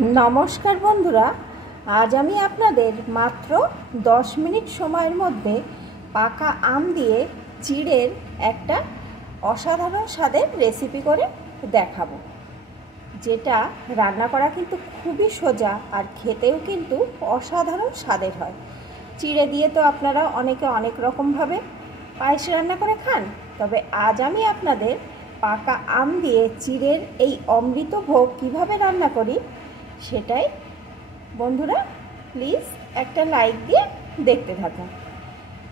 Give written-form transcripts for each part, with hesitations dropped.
নমস্কার বন্ধুরা, আজ আমি আপনাদের মাত্র 10 মিনিট সময়ের মধ্যে পাকা আম দিয়ে চিড়ের একটা অসাধারণ স্বাদের রেসিপি করে দেখাবো, যেটা রান্না করা কিন্তু খুবই সোজা আর খেতেও কিন্তু অসাধারণ স্বাদের হয়। চিড়ে দিয়ে তো আপনারা অনেকে অনেক রকমভাবে পায়েস রান্না করে খান, তবে আজ আমি আপনাদের পাকা আম দিয়ে চিড়ের এই অমৃত ভোগ কীভাবে রান্না করি সেটাই বন্ধুরা প্লিজ একটা লাইক দিয়ে দেখতে থাকুন।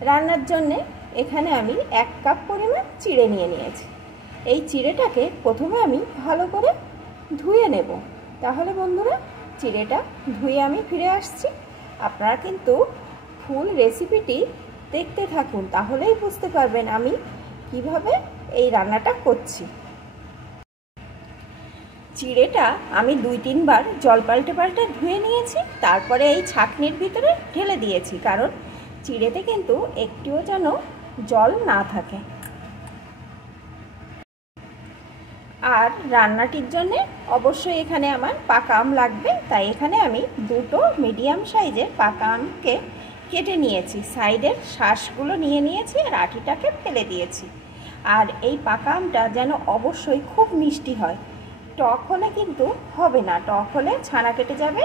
রান্নার জন্যে এখানে আমি 1 কাপ পরিমাণ চিড়ে নিয়েছি। এই চিড়েটাকে প্রথমে আমি ভালো করে ধুয়ে নেব। তাহলে বন্ধুরা চিড়েটা ধুয়ে আমি ফিরে আসছি। আপনারা কিন্তু ফুল রেসিপিটি দেখতে থাকুন, তাহলেই বুঝতে পারবেন আমি কিভাবে এই রান্নাটা করছি। চিড়েটা আমি 2-3 বার জল পাল্টে ধুয়ে নিয়েছি, তারপরে এই ছাঁকনির ভিতরে ঢেলে দিয়েছি, কারণ চিড়েতে কিন্তু একটুও যেন জল না থাকে। আর রান্নাটির জন্য অবশ্যই এখানে আমার পাকা আম লাগবে, তাই এখানে আমি 2টো মিডিয়াম সাইজের পাকা আমকে কেটে নিয়েছি, সাইডের শাঁসগুলো নিয়েছি আর আটিটাকে ফেলে দিয়েছি। আর এই পাকা আমটা যেন অবশ্যই খুব মিষ্টি হয়, টক হলে কিন্তু হবে না, টক হলে ছানা কেটে যাবে,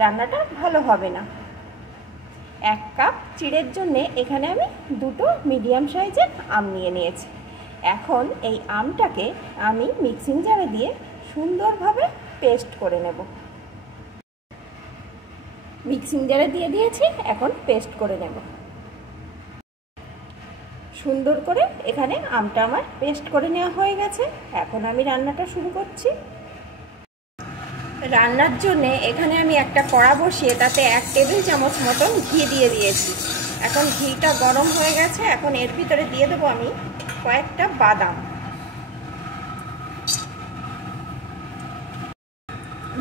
রান্নাটা ভালো হবে না। 1 কাপ চিড়ের জন্য এখানে আমি 2টো মিডিয়াম সাইজের আম নিয়েছি। এখন এই আমটাকে আমি মিক্সিং জারে দিয়ে সুন্দরভাবে পেস্ট করে নেব। মিক্সিং জারে দিয়ে দিয়েছি, এখন পেস্ট করে নেব। সুন্দর করে এখানে আমটা আমার পেস্ট করে নেওয়া হয়ে গেছে। এখন আমি রান্নাটা শুরু করছি। রান্নার জন্য এখানে আমি একটা কড়া বসিয়ে তাতে 1 টেবিল চামচ মতন ঘি দিয়ে দিয়েছি। এখন ঘিটা গরম হয়ে গেছে, এখন এর ভিতরে দিয়ে দেবো আমি কয়েকটা বাদাম,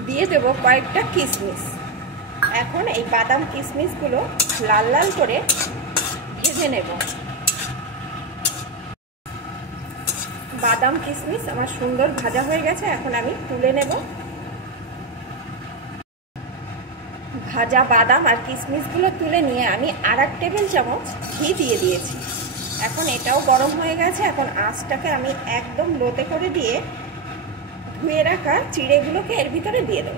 দিয়ে দেবো কয়েকটা কিশমিশ। এখন এই বাদাম কিশমিশগুলো লাল লাল করে ভেজে নেব। বাদাম কিশমিশ আমার সুন্দর ভাজা হয়ে গেছে, এখন আমি তুলে নেব। ভাজা বাদাম আর কিশমিশগুলো তুলে নিয়ে আমি 1 টেবিল চামচ ঘি দিয়ে দিয়েছি। এখন এটাও গরম হয়ে গেছে, এখন আঁচটাকে আমি একদম লোতে করে দিয়ে ধুয়ে রাখা চিড়েগুলোকে এর ভিতরে দিয়ে দেব।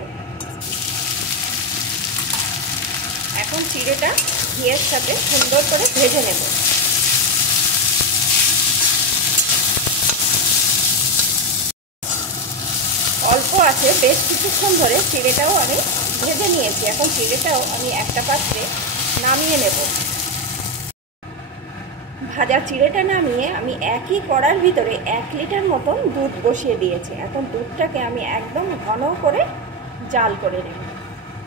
এখন চিড়েটা ঘিয়ের সাথে সুন্দর করে ভেজে নেব। অল্প আছে বেশ কিছুক্ষণ ধরে চিড়েটাও আমি ভেজে নিয়েছি। এখন চিড়েটাও আমি একটা পাত্রে নামিয়ে নেব। ভাজা চিড়েটা নামিয়ে আমি একই কড়ার ভিতরে 1 লিটার মতন দুধ বসিয়ে দিয়েছি। এখন দুধটাকে আমি একদম ঘন করে জাল করে নেব।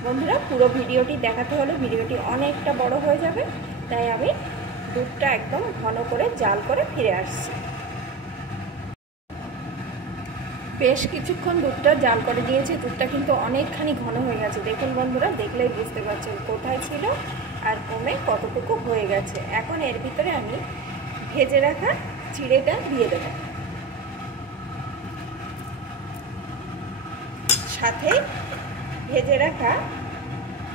বন্ধুরা পুরো ভিডিওটি দেখাতে হলে ভিডিওটি অনেকটা বড় হয়ে যাবে, তাই আমি দুধটা একদম ঘন করে জাল করে ফিরে আসছি। বেশ কিছুক্ষণ দুধটা জাল করে দিয়েছি, দুধটা কিন্তু অনেকখানি ঘন হয়ে গেছে। দেখুন বন্ধুরা, দেখলেই বুঝতে পারছেন কোথায় ছিল আর কমে কতটুকু হয়ে গেছে। এখন এর ভিতরে আমি ভেজে রাখা চিড়েটা দিয়ে দেব, সাথে ভেজে রাখা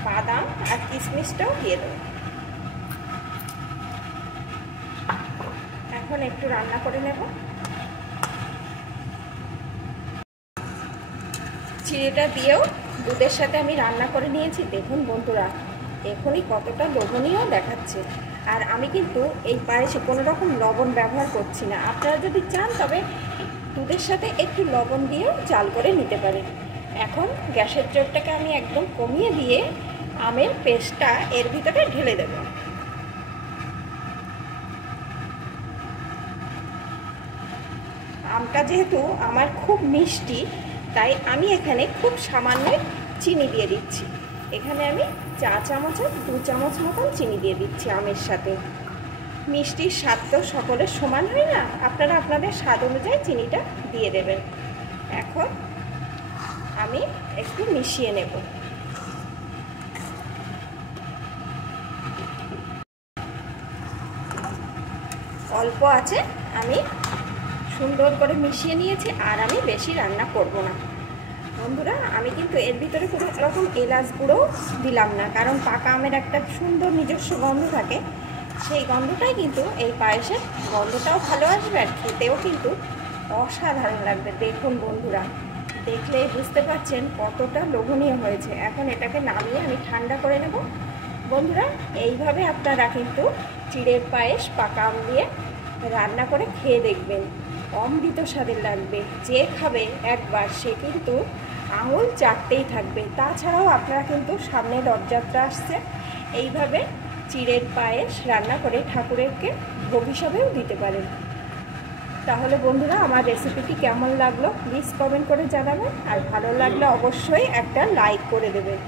বাদাম আর কিশমিশটাও দিয়ে দেব। এখন একটু রান্না করে নেব। চিড়েটা দিয়েও দুধের সাথে আমি রান্না করে নিয়েছি। দেখুন বন্ধুরা, এখনই কতটা লোভনীয় দেখাচ্ছে। আর আমি কিন্তু এই পায়েসে কোনো রকম লবণ ব্যবহার করছি না। আপনারা যদি চান তবে দুধের সাথে একটু লবণ দিয়েও জাল করে নিতে পারেন। এখন গ্যাসের জোরটাকে আমি একদম কমিয়ে দিয়ে আমের পেস্টটা এর ভিতরে ঢেলে দেব। আমটা যেহেতু আমার খুব মিষ্টি, তাই আমি এখানে খুব সামান্য চিনি দিয়ে দিচ্ছি। এখানে আমি 4 চামচের 2 চামচ মতন চিনি দিয়ে দিচ্ছি আমের সাথে। মিষ্টির স্বাদ তো সকলের সমান হয় না, আপনারা আপনাদের স্বাদ অনুযায়ী চিনিটা দিয়ে দেবেন। এখন আমি একটু মিশিয়ে নেব। অল্প আছে আমি সুন্দর করে মিশিয়ে নিয়েছি, আর আমি বেশি রান্না করব না। বন্ধুরা আমি কিন্তু এর ভিতরে কোনো রকম এলাচ গুঁড়ো দিলাম না, কারণ পাকা আমের একটা সুন্দর নিজস্ব গন্ধ থাকে, সেই গন্ধটাই কিন্তু এই পায়েসের গন্ধটাও ভালো আসবে আর খেতেও কিন্তু অসাধারণ লাগবে। দেখুন বন্ধুরা, দেখলেই বুঝতে পারছেন কতটা লোভনীয় হয়েছে। এখন এটাকে নামিয়ে আমি ঠান্ডা করে নেব। বন্ধুরা এইভাবে আপনারা কিন্তু চিড়ের পায়েস পাকা আম দিয়ে রান্না করে খেয়ে দেখবেন, অমৃত স্বাদের লাগবে। যে খাবে একবার সে কিন্তু আঙুল চাটতেই থাকবে। তাছাড়াও আপনারা কিন্তু সামনে রথযাত্রা আসছে, এইভাবে চিড়ের পায়েস রান্না করে ঠাকুরকে ভোগ হিসাবেও দিতে পারেন। তাহলে বন্ধুরা আমার রেসিপিটি কেমন লাগলো প্লিজ কমেন্ট করে জানাবেন, আর ভালো লাগলে অবশ্যই একটা লাইক করে দেবেন।